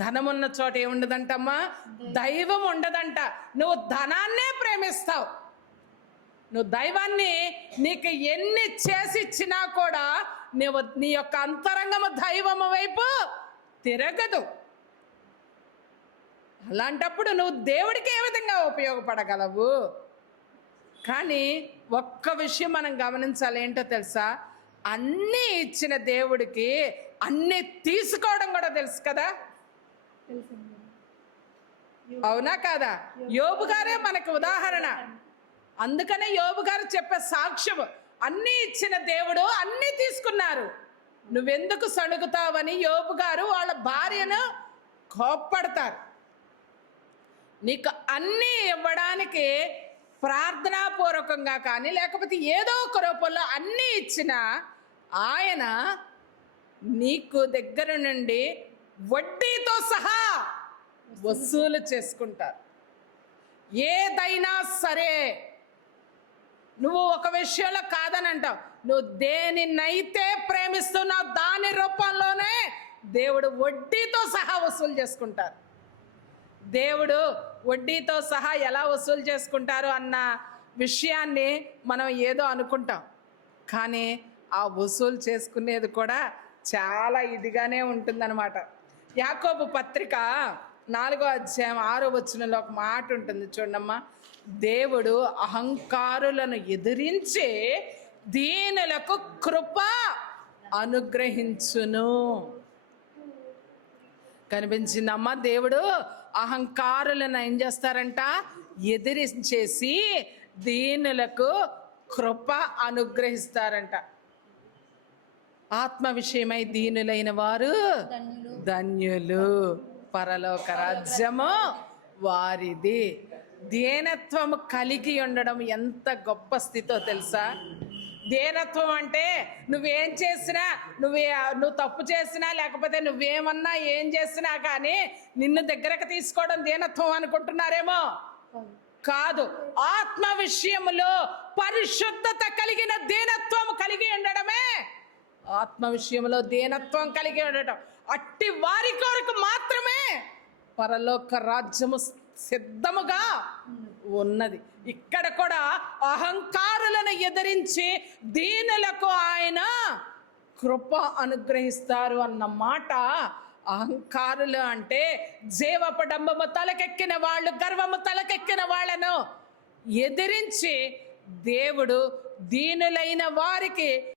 ధనం ఉన్న చోట ఏముండదంటమ్మా? దైవం ఉండదంట. నువ్వు ధనాన్నే ప్రేమిస్తావు. నువ్వు దైవాన్ని నీకు ఎన్ని చేసి ఇచ్చినా కూడా నువ్వు నీ యొక్క అంతరంగము దైవము వైపు తిరగదు. అలాంటప్పుడు నువ్వు దేవుడికి ఏ విధంగా ఉపయోగపడగలవు? కానీ ఒక్క విషయం మనం గమనించాలి. ఏంటో తెలుసా? అన్నీ ఇచ్చిన దేవుడికి అన్నీ తీసుకోవడం కూడా తెలుసు కదా. అవునా కాదా? యోబు గారే మనకు ఉదాహరణ. అందుకనే యోబు గారు చెప్పే సాక్ష్యం, అన్నీ ఇచ్చిన దేవుడు అన్నీ తీసుకున్నారు, నువ్వెందుకు సణుగుతావని యోబు గారు వాళ్ళ భార్యను కోప్పడతారు. నీకు అన్నీ ఇవ్వడానికి ప్రార్థనాపూర్వకంగా కానీ లేకపోతే ఏదో ఒక రూపంలో అన్నీ ఇచ్చిన ఆయన నీకు దగ్గర నుండి వడ్డీతో సహా వసూలు చేసుకుంటారు. ఏదైనా సరే నువ్వు ఒక విషయంలో కాదని అంటావు, నువ్వు దేనినైతే ప్రేమిస్తున్నావు దాని రూపంలోనే దేవుడు వడ్డీతో సహా వసూలు చేసుకుంటారు. దేవుడు వడ్డీతో సహా ఎలా వసూలు చేసుకుంటారు అన్న విషయాన్ని మనం ఏదో అనుకుంటాం, కానీ ఆ వసూలు చేసుకునేది కూడా చాలా ఇదిగానే ఉంటుందన్నమాట. యాకోబు పత్రిక 4వ అధ్యాయం 6వ వచనంలో ఒక మాట ఉంటుంది చూడమ్మా. దేవుడు అహంకారులను ఎదిరించి దీనులకు కృప అనుగ్రహించును. కనిపించిందమ్మా? దేవుడు అహంకారులను ఏం చేస్తారంట? ఎదిరించేసి దీనులకు కృప అనుగ్రహిస్తారంట. ఆత్మ విషయమై దీనులైన వారు ధన్యులు, పరలోక రాజ్యము వారిది. దీనత్వము కలిగి ఉండడం ఎంత గొప్ప స్థితో తెలుసా? దీనత్వం అంటే నువ్వేం చేసినా, నువ్వు తప్పు చేసినా లేకపోతే నువ్వేమన్నా ఏం చేసినా కానీ నిన్ను దగ్గరకు తీసుకోవడం దీనత్వం అనుకుంటున్నారేమో. కాదు, ఆత్మ విషయములో పరిశుద్ధత కలిగిన దీనత్వం కలిగి ఉండడమే ఆత్మ విషయంలో దీనత్వం కలిగి ఉండటం. అట్టి వారి కొరకు మాత్రమే పరలోక రాజ్యము సిద్ధముగా ఉన్నది. ఇక్కడ కూడా అహంకారులను ఎదిరించి దీనులకు ఆయన కృప అనుగ్రహిస్తారు అన్న మాట. అహంకారులు అంటే జీవపడంబము తలకెక్కిన వాళ్ళు, గర్వము తలకెక్కిన వాళ్ళను ఎదిరించి దేవుడు దీనులైన వారికి